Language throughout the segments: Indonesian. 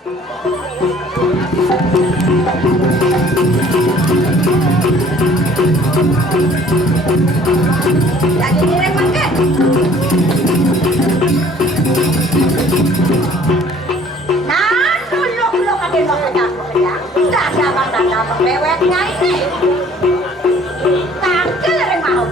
Lagi direk makan. Nah, dulu kaki mau kerja. Dah bang lewetnya ini. Kaki yang mau.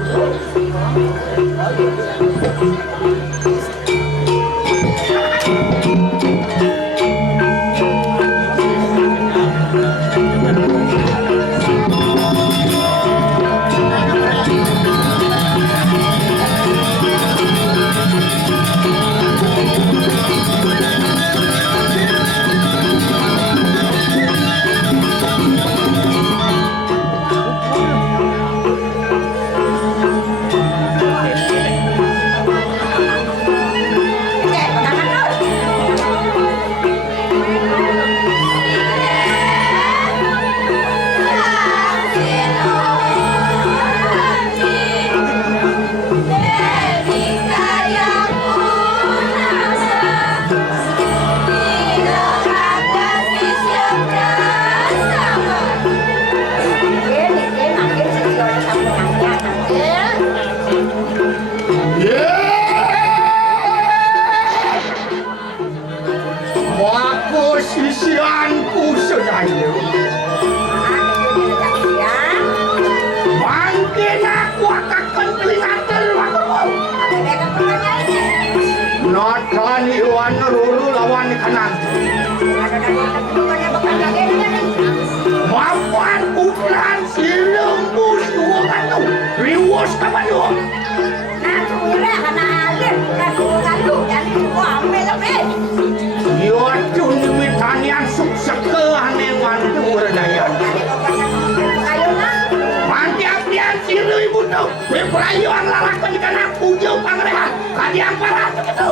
Perayaan lalakan ikan aku jauh pangrehan kadi amparan begitu.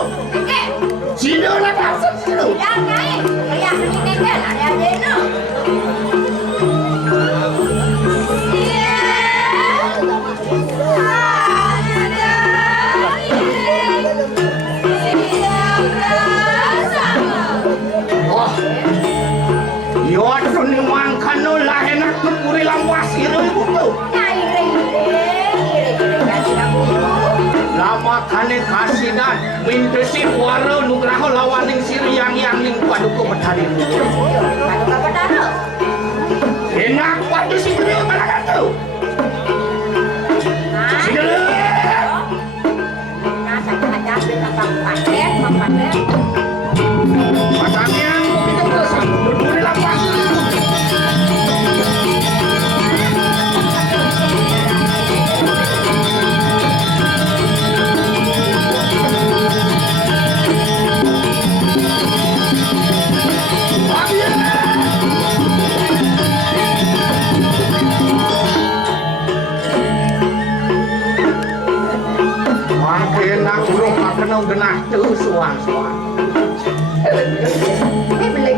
Cina lah pasal situ. Yang naik, kayak ini kan ada deno. Wah, yo ni mangkan no lah enak kurang lawas itu begitu. Lama kane kasinan mintesi waro nugraho lawaning siriang yang ning paduko betari paduka betaro enak padu si gede mana katu si gede nah saja kita pakai pasangnya kita terus berduri lapas. Enak urung kenal genah tuh suan-suan. Ini beli.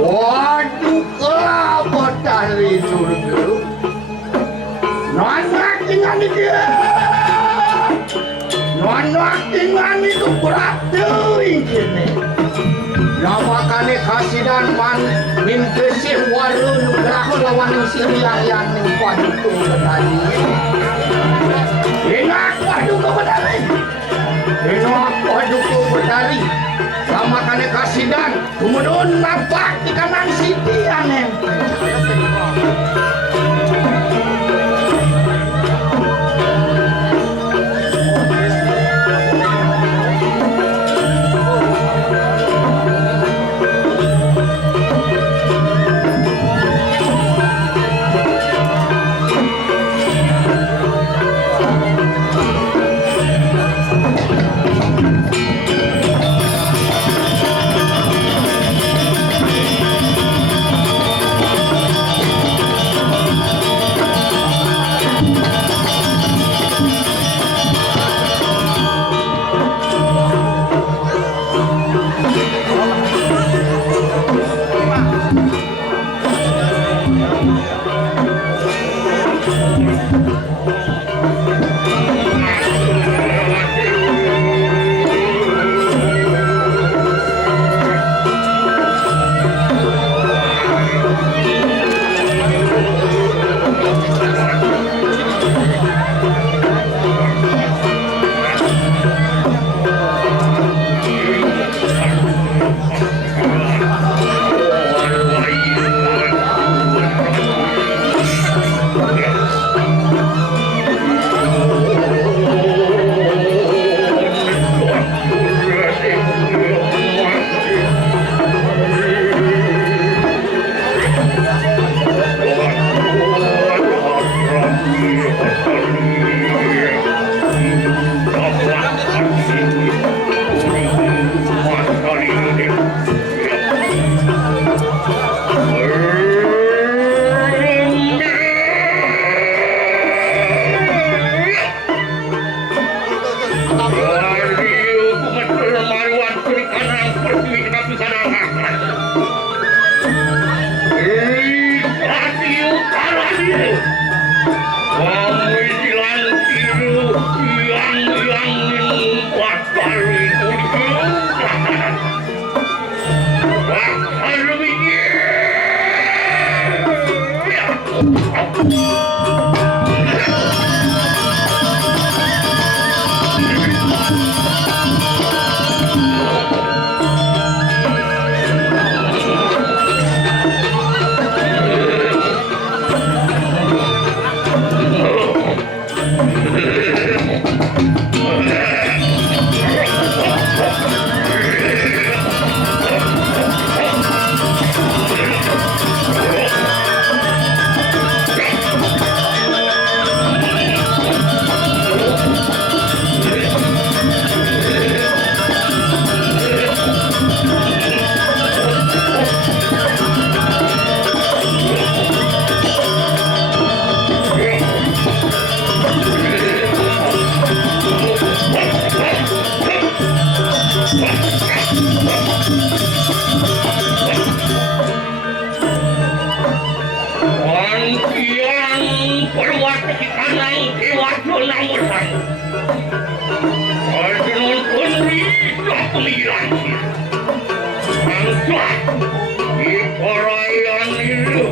Waduh kelapa dari surga. Nonak dengan dia. Nonak dengan itu berat tuh ini. Lamakane kasidan man mintesi waru nugraho lawan siriang yang ning paduko betari. Enak paduko betari. Enak paduko betari. Lamakane kasidan kemudian napak di kanan siti aneh. Orang itu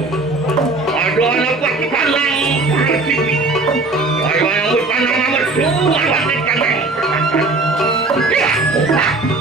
ada anak pasti pandang bersih. Ayo yang berpandang amat semua pasti pandang. Ya, Ayo,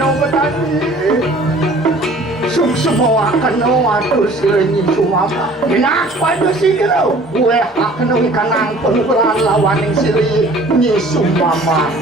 kano betani semua kano atur silenyi sumama enak pada sigero gue kano ikanang penukuran lawan yang silenyi sumama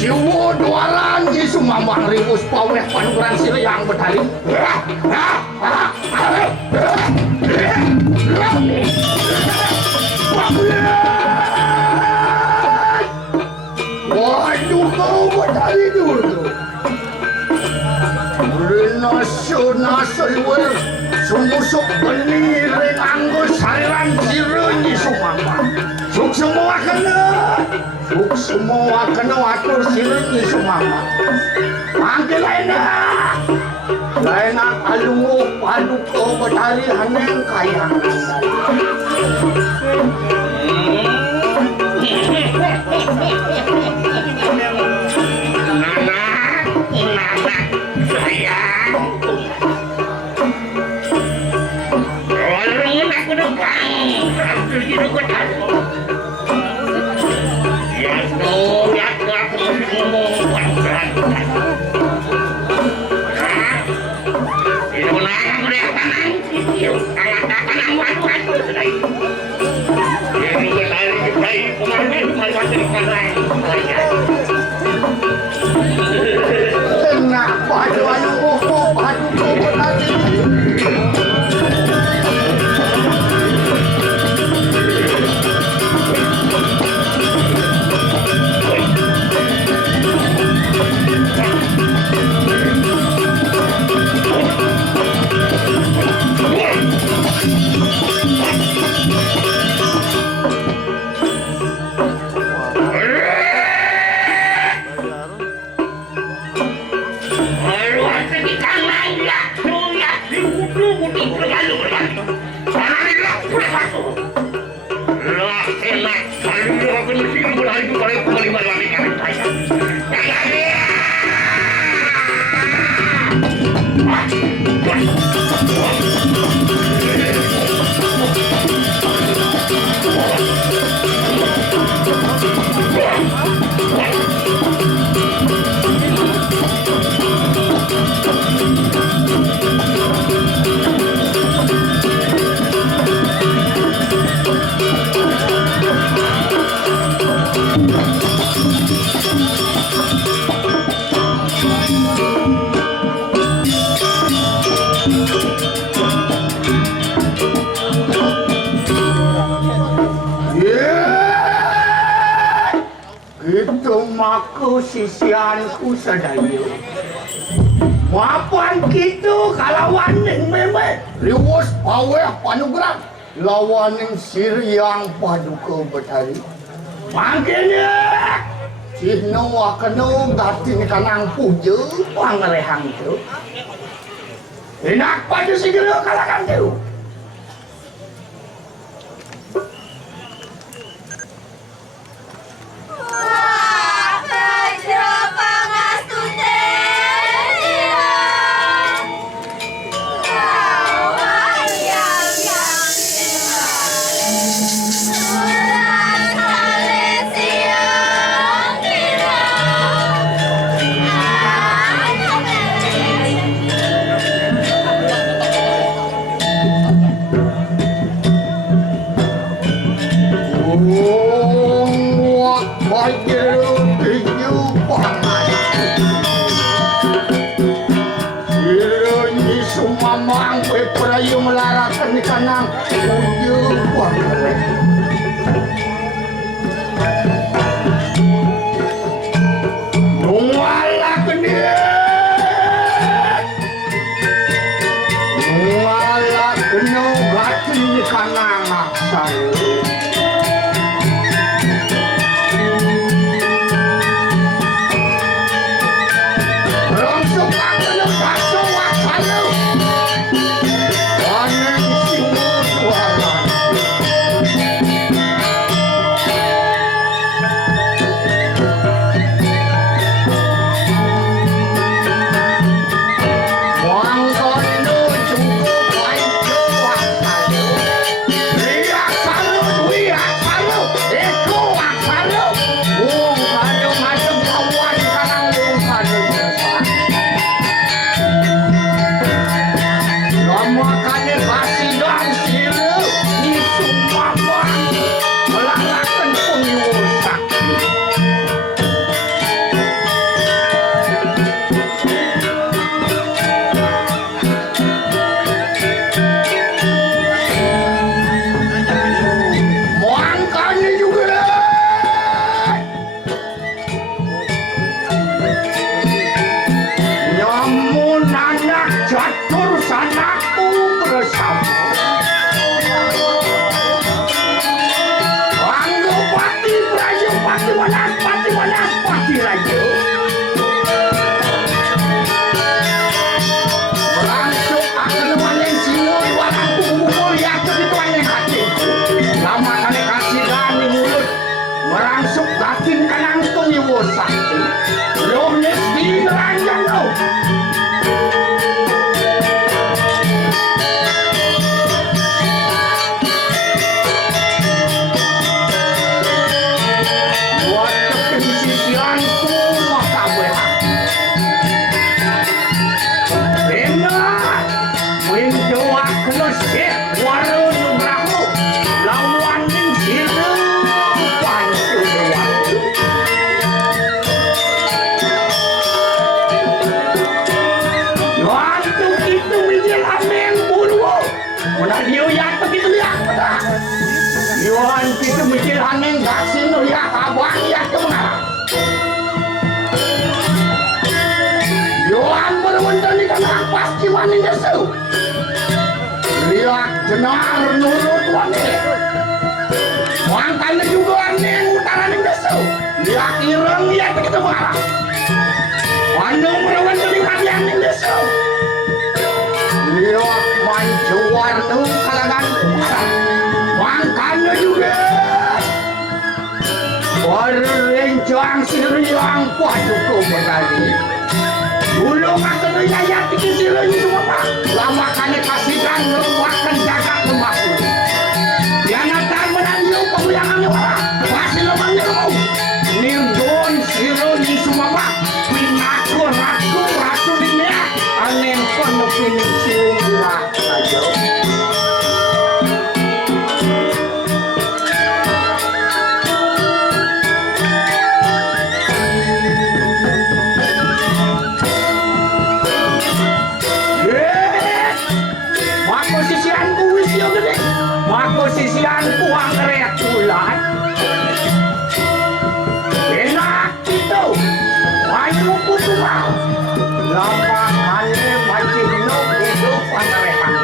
Siwo doalan Yesus mamang rimus paweh panukuran sila yang berdali. Waduh kau berdali dulu. Nasul sumusuk benih renganggo sariran sirun Yesus mamang. Suk semua kena atur silenyi semama. Panggil lain alungu padu ko betari haneng kayang. Maku sisianku sedaya. Mapan gitu kalawan ning meme riwus paweh panugrah lawan ning siriang paduka betari. Mangkene Cihno akeno gatin kanang puja pangrehang tu. Enak pada segera kalakan tu. Wajib dijupangan Ilunyi sumamang Peprayu melarakan kanang Ujupangan Nungwala kedia Nungwala kena Gatin kanang aksal Lihat jenar nurut wanita Wangkanya juga aneh utaran yang desu Lihat ireng lihat begitu marah Wandung merawan dari kalian yang desu Lihat mancuan tuh kalangan marah Wangkanya juga Warencang siriang paduku berkali Dulu makan ayat bikin siranya semua pak Lama kane kasihkan ngeluarkan jagat lemakku Dianatan menanjung pemuyangannya wala Masih lemangnya mau Nindon siranya semua pak Pinaku ratu dunia Anen kono pinik sirnya saja Posisianku anggrek bulan enak itu mayu putu mau lama kali macam no hidup angrekan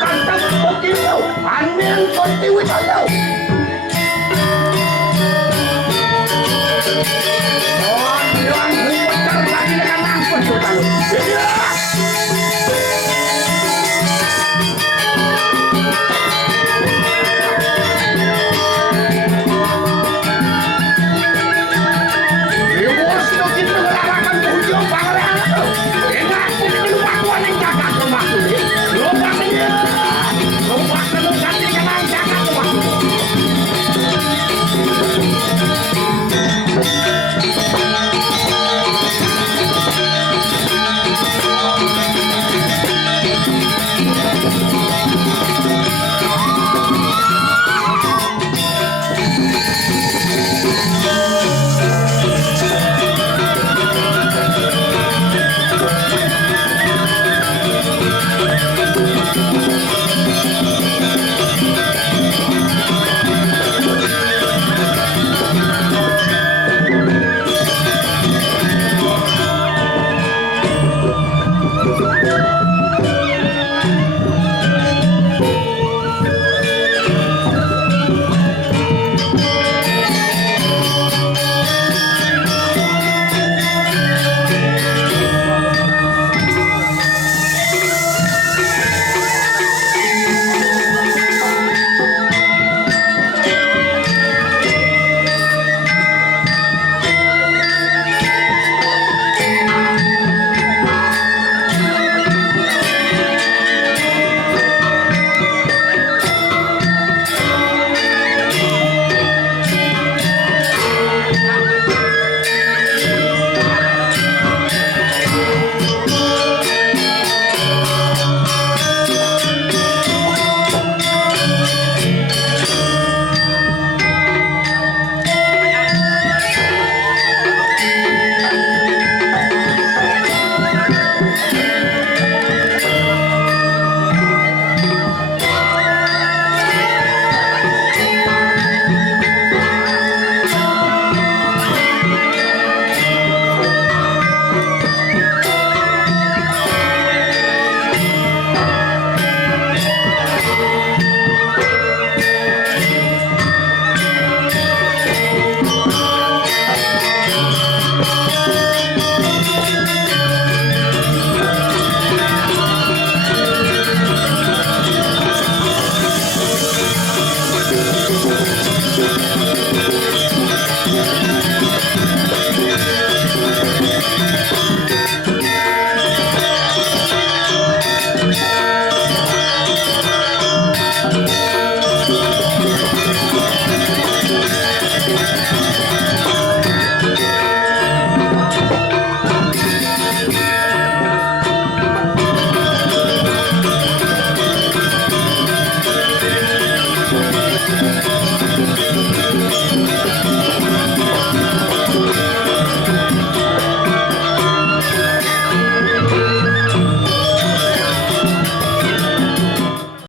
mantap begitu aneh konti wisata